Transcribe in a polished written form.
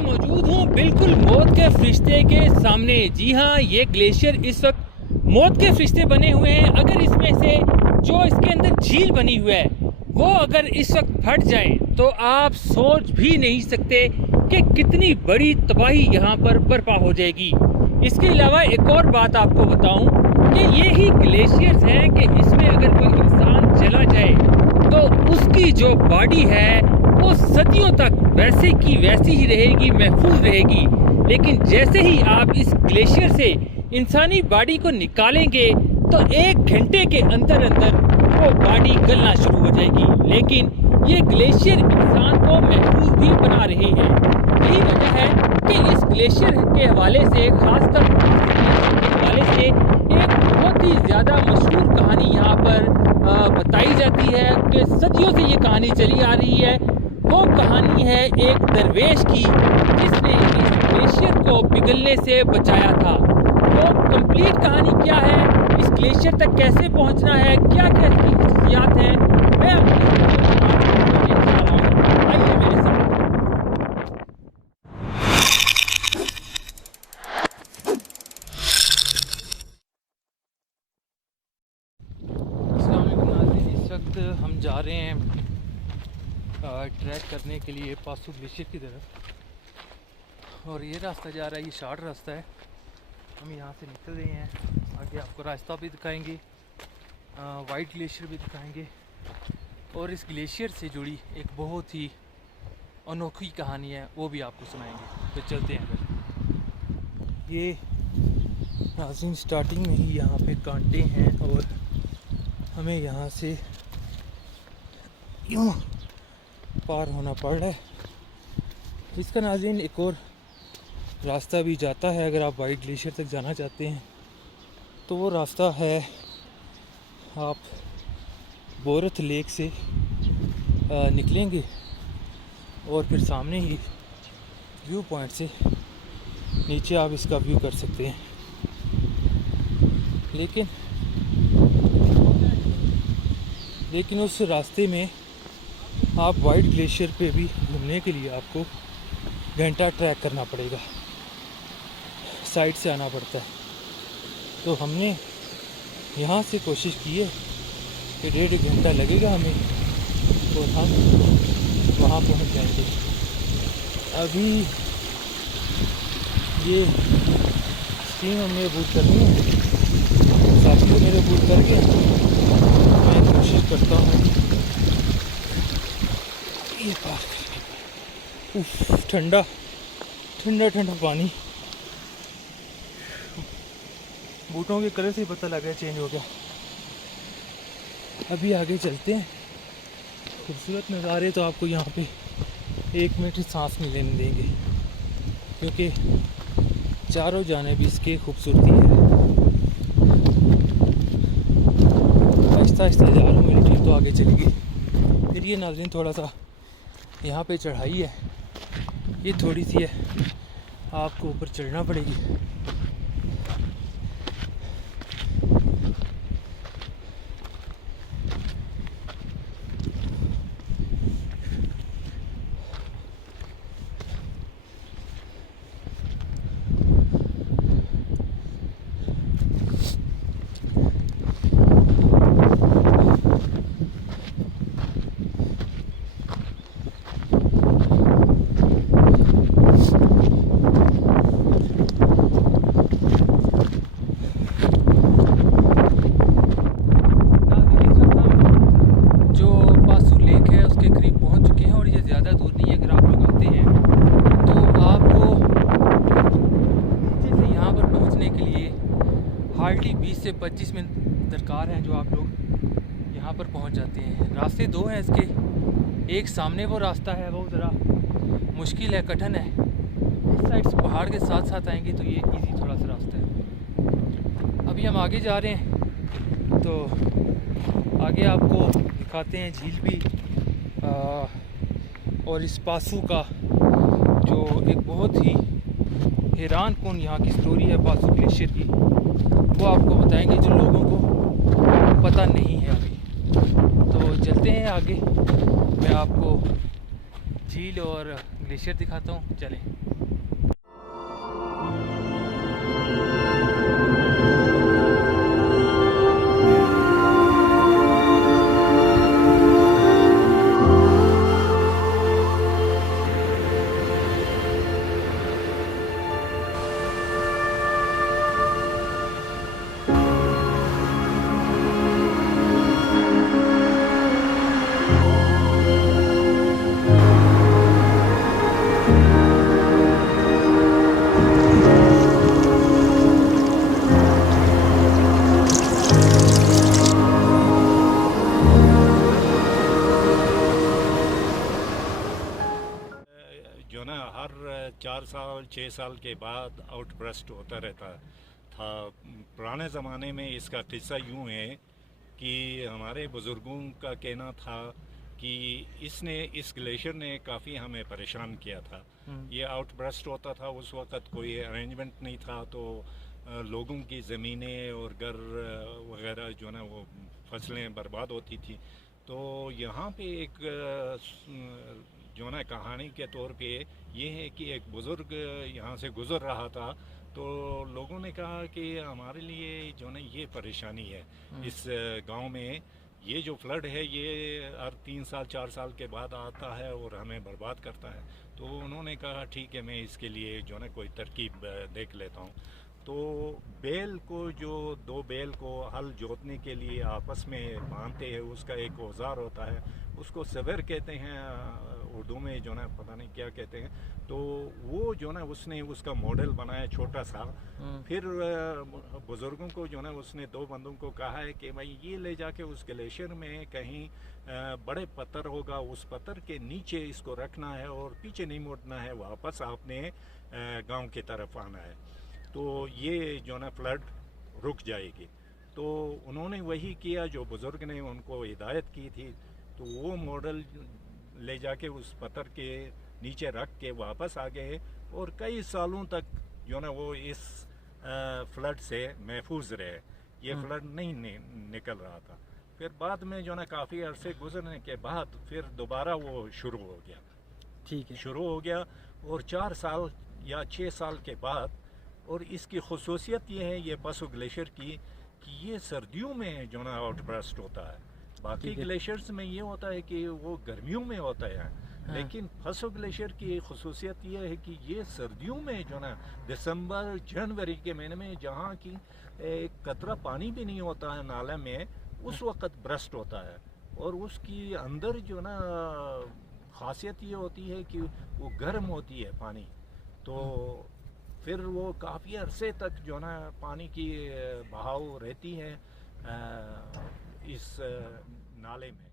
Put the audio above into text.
मौजूद हूँ बिल्कुल मौत के फरिश्ते के सामने। जी हाँ, ये ग्लेशियर इस वक्त मौत के फरिश्ते बने हुए हैं। अगर इसमें से जो इसके अंदर झील बनी हुई है वो अगर इस वक्त फट जाए तो आप सोच भी नहीं सकते कि कितनी बड़ी तबाही यहाँ पर बर्पा हो जाएगी। इसके अलावा एक और बात आपको बताऊं कि ये ही ग्लेशियर्स हैं कि इसमें अगर कोई इंसान चला जाए तो उसकी जो बॉडी है वो सदियों तक वैसे की वैसी ही रहेगी, महफूज रहेगी। लेकिन जैसे ही आप इस ग्लेशियर से इंसानी बॉडी को निकालेंगे तो 1 घंटे के अंदर अंदर वो बॉडी गलना शुरू हो जाएगी। लेकिन ये ग्लेशियर इंसान को महफूज भी बना रहे हैं। यही वजह है कि इस ग्लेशियर के हवाले से, खासकर के हवाले से एक बहुत ही ज़्यादा मशहूर कहानी यहाँ पर बताई जाती है कि सदियों से ये कहानी चली आ रही है। वो कहानी है एक दरवेश की जिसने इस ग्लेशियर को पिघलने से बचाया था। तो कंप्लीट कहानी क्या है, इस ग्लेशियर तक कैसे पहुंचना है, क्या क्या इसकी खसूसियात हैं, मैं आइए मेरे साथ। अस्सलाम वालेकुम नाज़रीन, इस वक्त हम जा रहे हैं ट्रैक करने के लिए पासू ग्लेशियर की तरफ। और ये रास्ता जा रहा है, ये शॉर्ट रास्ता है। हम यहाँ से निकल रहे हैं। आगे आपको रास्ता भी दिखाएंगे, वाइट ग्लेशियर भी दिखाएंगे और इस ग्लेशियर से जुड़ी एक बहुत ही अनोखी कहानी है वो भी आपको सुनाएंगे। तो चलते हैं फिर। ये नाज़रीन स्टार्टिंग में ही यहाँ पे कांटे हैं और हमें यहाँ से यूँ पार होना पड़ रहा है। इसका नाज़रीन एक और रास्ता भी जाता है। अगर आप वाइट ग्लेशियर तक जाना चाहते हैं तो वो रास्ता है, आप बोरथ लेक से निकलेंगे और फिर सामने ही व्यू पॉइंट से नीचे आप इसका व्यू कर सकते हैं। लेकिन उस रास्ते में आप वाइट ग्लेशियर पे भी घूमने के लिए आपको घंटा ट्रैक करना पड़ेगा, साइड से आना पड़ता है। तो हमने यहाँ से कोशिश की है कि 1.5 घंटा लगेगा हमें और हम वहाँ पहुँच जाएंगे। अभी ये स्टीम हमने बूट करनी है, साथी मेरे बूट करके मैं कोशिश करता हूँ ये पार करने की। ठंडा ठंडा ठंडा पानी, बूटों के कलर से ही पता लग गया चेंज हो गया। अभी आगे चलते हैं। खूबसूरत नज़ारे तो आपको यहाँ पे 1 मिनट की सांस नहीं लेने देंगे क्योंकि चारों जानिब इसके खूबसूरती है। आहिस्ता आहिस्ता जा रहा हूँ, मेरी टीम तो आगे चलेगी। फिर ये नाज़रीन थोड़ा सा यहाँ पे चढ़ाई है, ये थोड़ी सी है, आपको ऊपर चढ़ना पड़ेगी। हार्डली 20 से 25 मिनट दरकार हैं जो आप लोग यहाँ पर पहुँच जाते हैं। रास्ते 2 हैं इसके, एक सामने वो रास्ता है वो ज़रा मुश्किल है, कठिन है। इस साइड से पहाड़ के साथ साथ आएंगे तो ये इजी थोड़ा सा रास्ता है। अभी हम आगे जा रहे हैं तो आगे आपको दिखाते हैं झील भी और इस पासू का जो एक बहुत ही हैरान कौन यहाँ की स्टोरी है पासू ग्लेशियर की, वो आपको बताएंगे जो लोगों को पता नहीं है अभी। तो चलते हैं आगे, मैं आपको झील और ग्लेशियर दिखाता हूँ, चलें। जो ना हर 4 साल 6 साल के बाद आउटब्रस्ट होता रहता था। पुराने ज़माने में इसका किस्सा यूँ है कि हमारे बुज़ुर्गों का कहना था कि इस ग्लेशियर ने काफ़ी हमें परेशान किया था। ये आउटब्रस्ट होता था, उस वक़्त कोई अरेंजमेंट नहीं था, तो लोगों की ज़मीनें और घर वगैरह जो ना वो फसलें बर्बाद होती थी। तो यहाँ पे एक जो ना कहानी के तौर पे ये है कि एक बुज़ुर्ग यहाँ से गुज़र रहा था, तो लोगों ने कहा कि हमारे लिए जो ना ये परेशानी है इस गांव में, ये जो फ्लड है ये हर 3 साल 4 साल के बाद आता है और हमें बर्बाद करता है। तो उन्होंने कहा ठीक है, मैं इसके लिए जो ना कोई तरकीब देख लेता हूँ। तो बैल को, जो 2 बैल को हल जोतने के लिए आपस में बांधते हैं, उसका एक औजार होता है, उसको सवेर कहते हैं उर्दू में, जो ना पता नहीं क्या कहते हैं। तो वो जो ना उसने उसका मॉडल बनाया छोटा सा। फिर बुज़ुर्गों को जो ना उसने 2 बंदों को कहा है कि भाई ये ले जाके उस ग्लेशियर में कहीं बड़े पत्थर होगा, उस पत्थर के नीचे इसको रखना है और पीछे नहीं मुड़ना है, वापस आपने गांव की तरफ आना है, तो ये जो ना फ्लड रुक जाएगी। तो उन्होंने वही किया जो बुज़ुर्ग ने उनको हिदायत की थी। तो वो मॉडल ले जाके उस पत्थर के नीचे रख के वापस आ गए और कई सालों तक जो ना वो इस फ्लड से महफूज रहे। ये फ्लड नहीं निकल रहा था। फिर बाद में जो ना काफ़ी अरसे गुजरने के बाद फिर दोबारा वो शुरू हो गया। ठीक है। शुरू हो गया और 4 साल या 6 साल के बाद, और इसकी खसूसियत ये है ये पसो ग्लेशियर की कि ये सर्दियों में जो ना आउटब्रस्ट होता है। बाकी ग्लेशियर्स में ये होता है कि वो गर्मियों में होता है, लेकिन फसो ग्लेशियर की खसूसियत ये है कि ये सर्दियों में जो ना दिसंबर जनवरी के महीने में, जहाँ की एक कतरा पानी भी नहीं होता है नाले में, उस वक़्त ब्रस्ट होता है। और उसकी अंदर जो ना खासियत ये होती है कि वो गर्म होती है पानी, तो फिर वो काफ़ी अरसे तक जो ना पानी की बहाव रहती है इस नाले में।